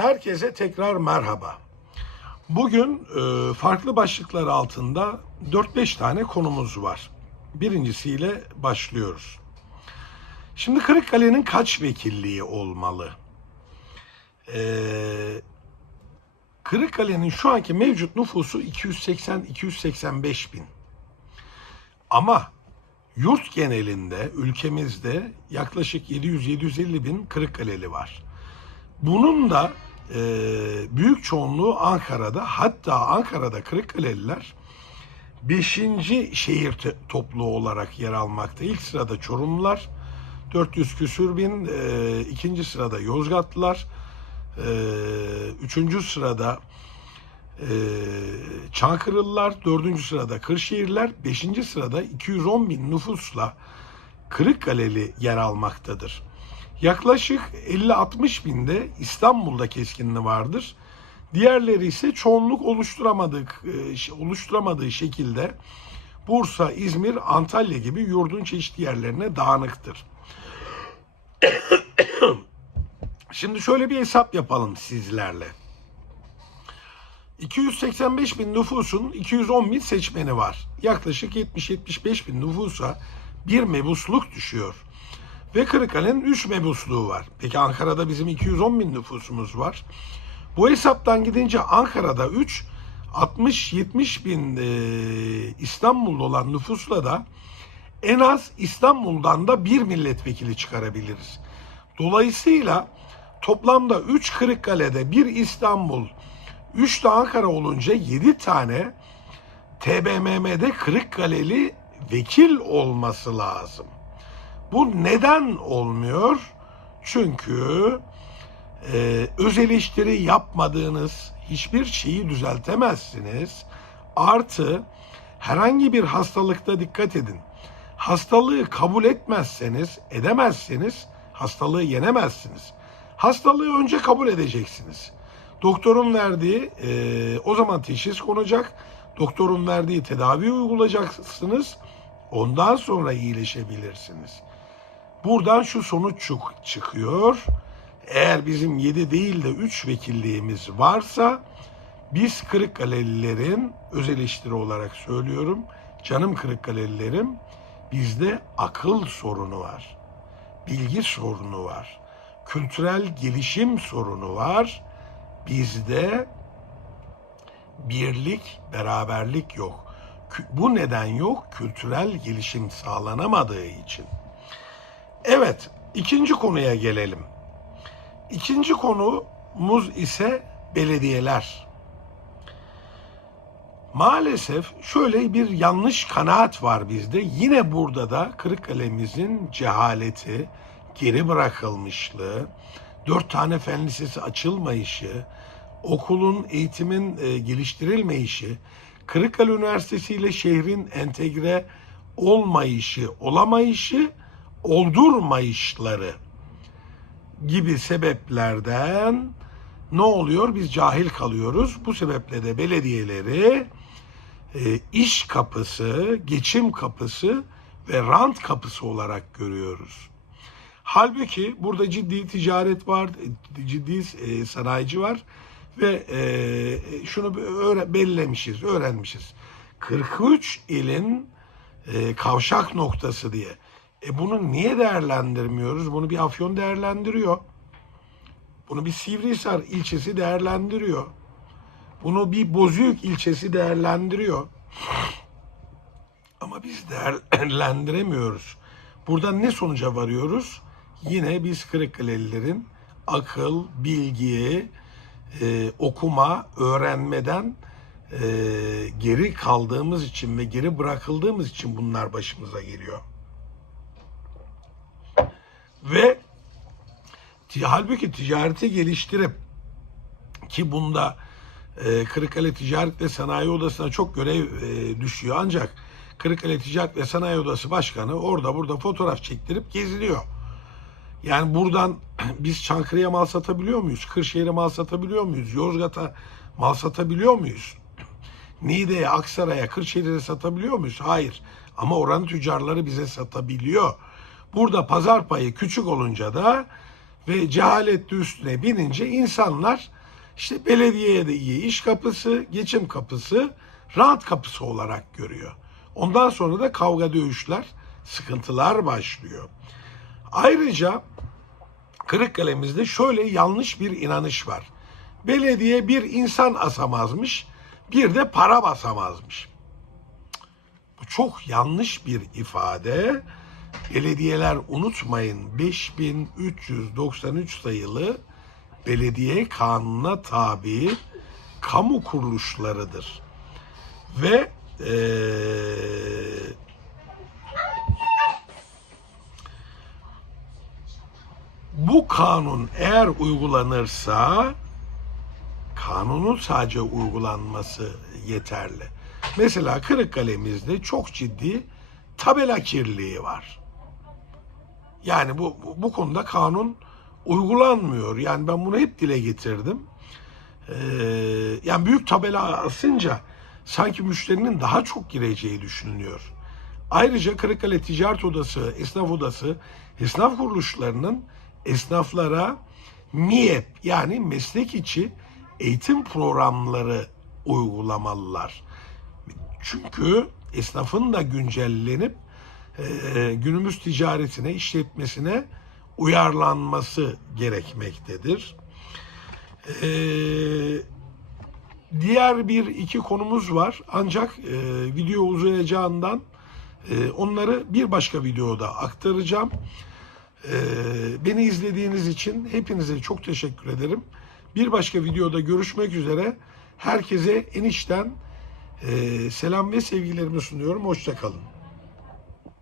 Herkese tekrar merhaba. Bugün e, farklı başlıklar altında 4-5 tane konumuz var. Birincisiyle başlıyoruz. Şimdi Kırıkkale'nin kaç vekilliği olmalı? Ee, Kırıkkale'nin şu anki mevcut nüfusu 280-285 bin. Ama yurt genelinde ülkemizde yaklaşık 700-750 bin Kırıkkaleli var. Bunun da e, büyük çoğunluğu Ankara'da hatta Ankara'da Kırıkkaleliler 5. şehir topluluğu olarak yer almakta. İlk sırada Çorumlular 400 küsür bin, e, ikinci sırada Yozgatlılar, e, üçüncü sırada e, Çankırılılar, dördüncü sırada Kırşehirler, beşinci sırada 210 bin nüfusla Kırıkkaleli yer almaktadır. Yaklaşık 50-60 binde İstanbul'da keskinliği vardır. Diğerleri ise çoğunluk oluşturamadık, e, oluşturamadığı şekilde Bursa, İzmir, Antalya gibi yurdun çeşitli yerlerine dağınıktır. Şimdi şöyle bir hesap yapalım sizlerle. 285 bin nüfusun 210 bin seçmeni var. Yaklaşık 70-75 bin nüfusa bir mebusluk düşüyor. Ve Kırıkkale'nin 3 mebusluğu var. Peki Ankara'da bizim 210 bin nüfusumuz var. Bu hesaptan gidince Ankara'da 3, 60-70 bin e, İstanbul'da olan nüfusla da en az İstanbul'dan da bir milletvekili çıkarabiliriz. Dolayısıyla toplamda 3 Kırıkkale'de bir İstanbul, 3 de Ankara olunca 7 tane TBMM'de Kırıkkaleli vekil olması lazım. Bu neden olmuyor? Çünkü e, öz eleştiri yapmadığınız hiçbir şeyi düzeltemezsiniz. Artı herhangi bir hastalıkta dikkat edin. Hastalığı kabul etmezseniz, edemezseniz hastalığı yenemezsiniz. Hastalığı önce kabul edeceksiniz. Doktorun verdiği e, o zaman teşhis konacak. Doktorun verdiği tedavi uygulayacaksınız. Ondan sonra iyileşebilirsiniz. Buradan şu sonuç çık- çıkıyor. Eğer bizim 7 değil de 3 vekilliğimiz varsa biz Kırıkkalelilerin öz eleştiri olarak söylüyorum. Canım Kırıkkalelilerim bizde akıl sorunu var. Bilgi sorunu var. Kültürel gelişim sorunu var. Bizde birlik, beraberlik yok. Bu neden yok? Kültürel gelişim sağlanamadığı için. Evet, ikinci konuya gelelim. İkinci konumuz ise belediyeler. Maalesef şöyle bir yanlış kanaat var bizde. Yine burada da Kırıkkale'mizin cehaleti, geri bırakılmışlığı, dört tane fen lisesi açılmayışı, okulun, eğitimin e, geliştirilmeyişi, Kırıkkale Üniversitesi ile şehrin entegre olmayışı, olamayışı, oldurmayışları gibi sebeplerden ne oluyor? Biz cahil kalıyoruz. Bu sebeple de belediyeleri e, iş kapısı, geçim kapısı ve rant kapısı olarak görüyoruz. Halbuki burada ciddi ticaret var, ciddi e, sanayici var ve e, şunu belirlemişiz, öğrenmişiz. 43 ilin e, kavşak noktası diye. E bunu niye değerlendirmiyoruz? Bunu bir Afyon değerlendiriyor. Bunu bir Sivrihisar ilçesi değerlendiriyor. Bunu bir Bozüyük ilçesi değerlendiriyor. Ama biz değerlendiremiyoruz. Buradan ne sonuca varıyoruz? Yine biz Kırıkkalelilerin akıl, bilgi, e, okuma, öğrenmeden e, geri kaldığımız için ve geri bırakıldığımız için bunlar başımıza geliyor. Ve halbuki ticareti geliştirip ki bunda e, Kırıkkale Ticaret ve Sanayi Odası'na çok görev e, düşüyor. Ancak Kırıkkale Ticaret ve Sanayi Odası Başkanı orada burada fotoğraf çektirip geziliyor. Yani buradan biz Çankırı'ya mal satabiliyor muyuz? Kırşehir'e mal satabiliyor muyuz? Yozgat'a mal satabiliyor muyuz? Niğde'ye, Aksaray'a, Kırşehir'e satabiliyor muyuz? Hayır. Ama oranın tüccarları bize satabiliyor. Burada pazar payı küçük olunca da ve cehalet üstüne binince insanlar işte belediyeye de iyi iş kapısı, geçim kapısı, rahat kapısı olarak görüyor. Ondan sonra da kavga dövüşler, sıkıntılar başlıyor. Ayrıca Kırıkkale'mizde şöyle yanlış bir inanış var. Belediye bir insan asamazmış, bir de para basamazmış. Bu çok yanlış bir ifade. Belediyeler unutmayın 5393 sayılı belediye kanununa tabi kamu kuruluşlarıdır. Ve eee bu kanun eğer uygulanırsa kanunun sadece uygulanması yeterli. Mesela Kırıkkale'mizde çok ciddi tabela kirliliği var. Yani bu, bu, bu konuda kanun uygulanmıyor. Yani ben bunu hep dile getirdim. Ee, yani büyük tabela asınca sanki müşterinin daha çok gireceği düşünülüyor. Ayrıca Kırıkkale Ticaret Odası, Esnaf Odası, esnaf kuruluşlarının esnaflara MİEP yani meslek içi eğitim programları uygulamalılar. Çünkü esnafın da güncellenip e, günümüz ticaretine, işletmesine uyarlanması gerekmektedir. E, diğer bir iki konumuz var ancak e, video uzayacağından e, onları bir başka videoda aktaracağım. E, beni izlediğiniz için hepinize çok teşekkür ederim. Bir başka videoda görüşmek üzere. Herkese enişten e, selam ve sevgilerimi sunuyorum. Hoşçakalın.